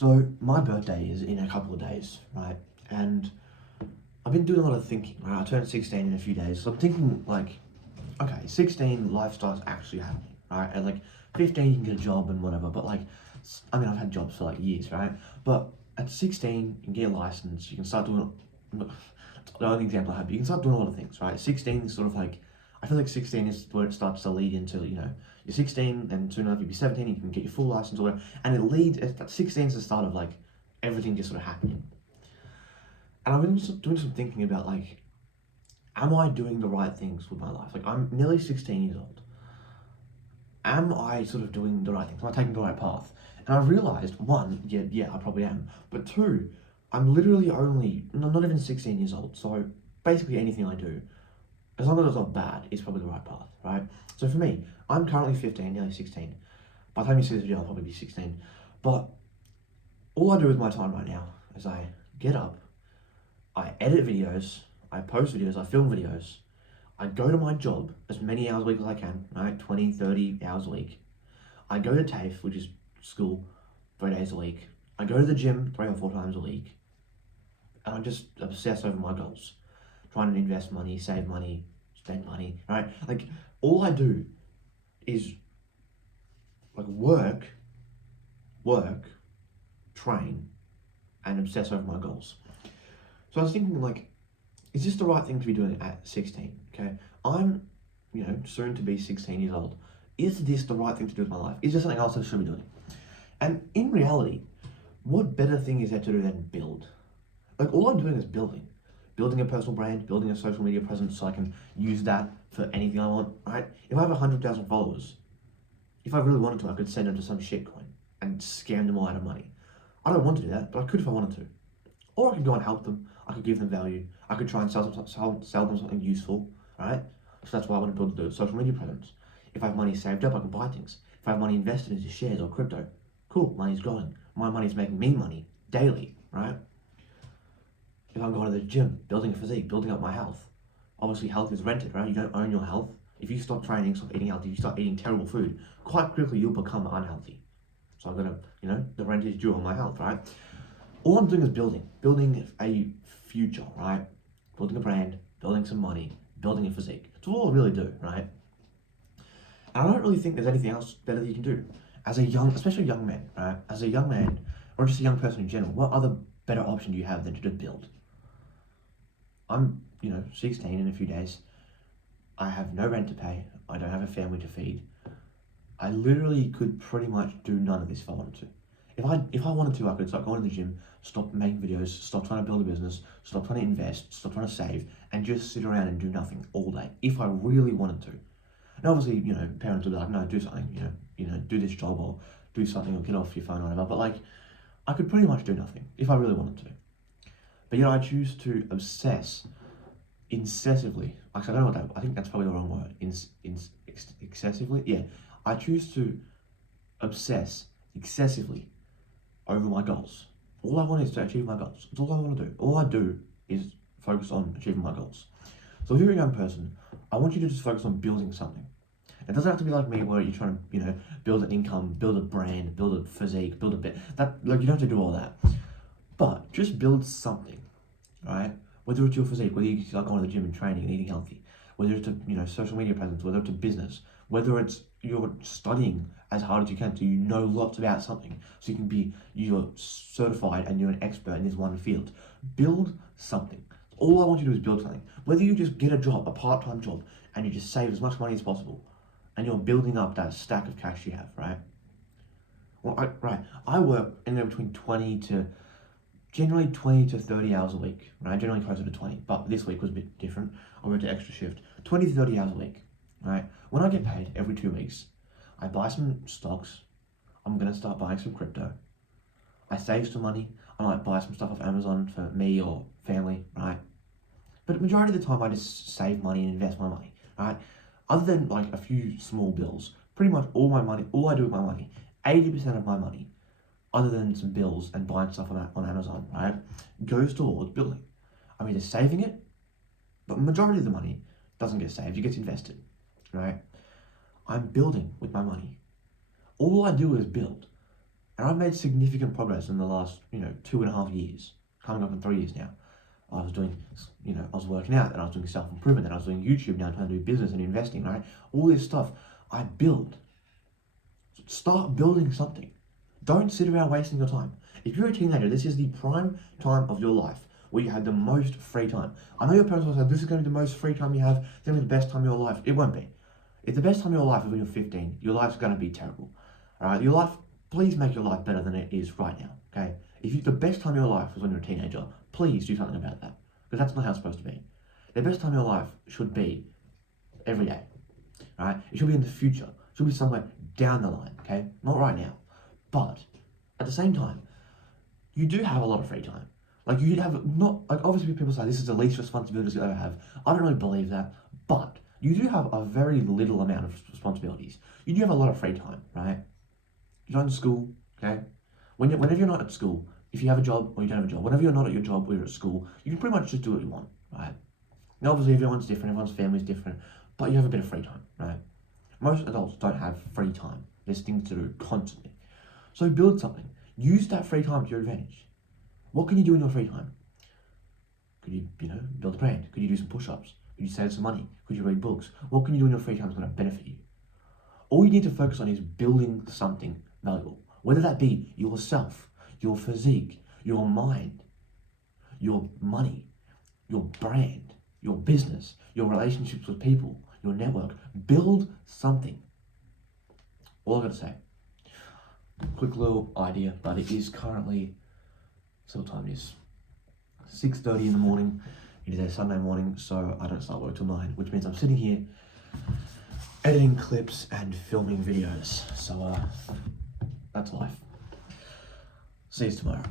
So my birthday is in a couple of days, right? And I've been doing a lot of thinking, right? I turned 16 in a few days, so I'm thinking like, okay, 16 life starts actually happening, right? And like 15 you can get a job and whatever, but like, I mean, I've had jobs for like years, right? But at 16 you can get a license, you can start doing, the only example I have, you can start doing a lot of things, right? 16 is sort of like, I feel like 16 is where it starts to lead into, you're 16 and soon enough you'll be 17, you can get your full license or whatever, and it leads, 16 is the start of like everything just sort of happening. And I've been doing some thinking about like, am I doing the right things with my life? Like, I'm nearly 16 years old. Am I sort of doing the right things? Am I taking the right path? And I've realized, one, yeah, I probably am. But two, I'm literally only, not even 16 years old. So basically anything I do, as long as it's not bad, is probably the right path, right? So for me, I'm currently 15, nearly 16. By the time you see this video, I'll probably be 16. But all I do with my time right now is I get up, I edit videos, I post videos, I film videos, I go to my job as many hours a week as I can, right? 20, 30 hours a week. I go to TAFE, which is school, 3 days a week. I go to the gym 3 or 4 times a week. And I just obsess over my goals. Trying to invest money, save money, spend money, right? Like, all I do is like work, train, and obsess over my goals. So I was thinking like, is this the right thing to be doing at 16? Okay, I'm, soon to be 16 years old. Is this the right thing to do with my life? Is there something else I should be doing? And in reality, what better thing is there to do than build? Like, all I'm doing is building a personal brand, building a social media presence so I can use that for anything I want, right? If I have 100,000 followers, if I really wanted to, I could send them to some shitcoin and scam them all out of money. I don't want to do that, but I could if I wanted to. Or I could go and help them. I could give them value. I could try and sell them something useful, right? So that's why I want to build the social media presence. If I have money saved up, I can buy things. If I have money invested into shares or crypto, cool, money's growing. My money's making me money daily, right? If I'm going to the gym, building a physique, building up my health. Obviously, health is rented, right? You don't own your health. If you stop training, stop eating healthy, you start eating terrible food, quite quickly you'll become unhealthy. So I've got to, the rent is due on my health, right? All I'm doing is building a future, right? Building a brand, building some money, building a physique. It's all I really do, right? And I don't really think there's anything else better that you can do. As a especially young man, right? As a young man, or just a young person in general, what other better option do you have than to just build? I'm, 16 in a few days. I have no rent to pay. I don't have a family to feed. I literally could pretty much do none of this if I wanted to. If I wanted to, I could start going to the gym, stop making videos, stop trying to build a business, stop trying to invest, stop trying to save, and just sit around and do nothing all day, if I really wanted to. And obviously, parents will be like, no, do something, do this job or do something or get off your phone or whatever. But like, I could pretty much do nothing if I really wanted to. But I choose to obsess incessively. Actually, I don't know what that, I think that's probably the wrong word. Excessively? Yeah. I choose to obsess excessively over my goals. All I want is to achieve my goals. That's all I want to do. All I do is focus on achieving my goals. So if you're a young person, I want you to just focus on building something. It doesn't have to be like me where you're trying to, build an income, build a brand, build a physique, build a bit. That, like, you don't have to do all that. But just build something, right? Whether it's your physique, whether you like going to the gym and training and eating healthy, whether it's a, social media presence, whether it's a business, whether it's you're studying as hard as you can so you know lots about something, so you're certified and you're an expert in this one field. Build something. All I want you to do is build something. Whether you just get a job, a part-time job, and you just save as much money as possible, and you're building up that stack of cash you have, right? Well, I work anywhere between generally 20 to 30 hours a week, right? Generally closer to 20, but this week was a bit different. I worked an extra shift, 20 to 30 hours a week, right? When I get paid every 2 weeks, I buy some stocks. I'm gonna start buying some crypto. I save some money. I might buy some stuff off Amazon for me or family, right? But majority of the time I just save money and invest my money, right? Other than like a few small bills, pretty much all I do with my money, 80% of my money, other than some bills and buying stuff on Amazon, right, goes towards building. I'm either saving it, but majority of the money doesn't get saved, it gets invested, right? I'm building with my money. All I do is build. And I've made significant progress in the last, 2.5 years, coming up in 3 years now. I was doing, I was working out, and I was doing self-improvement, and I was doing YouTube, now trying to do business and investing, right? All this stuff I build. Start building something. Don't sit around wasting your time. If you're a teenager, this is the prime time of your life where you have the most free time. I know your parents will say, this is going to be the most free time you have, it's going to be the best time of your life. It won't be. If the best time of your life is when you're 15, your life's going to be terrible. All right, your life, please make your life better than it is right now, okay? If the best time of your life is when you're a teenager, please do something about that, because that's not how it's supposed to be. The best time of your life should be every day, all right? It should be in the future. It should be somewhere down the line, okay? Not right now. But at the same time, you do have a lot of free time. Like, you have not, like, obviously people say this is the least responsibilities you ever have. I don't really believe that, but you do have a very little amount of responsibilities. You do have a lot of free time, right? You're not in school, okay? Whenever you're not at school, if you have a job or you don't have a job, whenever you're not at your job or you're at school, you can pretty much just do what you want, right? Now, obviously, everyone's different, everyone's family is different, but you have a bit of free time, right? Most adults don't have free time. There's things to do constantly. So build something. Use that free time to your advantage. What can you do in your free time? Could you, build a brand? Could you do some push-ups? Could you save some money? Could you read books? What can you do in your free time that's going to benefit you? All you need to focus on is building something valuable. Whether that be yourself, your physique, your mind, your money, your brand, your business, your relationships with people, your network. Build something. All I've got to say. Quick little idea, but it is currently, so what time it is? 6:30 in the morning. It is a Sunday morning, so I don't start work till 9, which means I'm sitting here editing clips and filming videos. So that's life. See you tomorrow.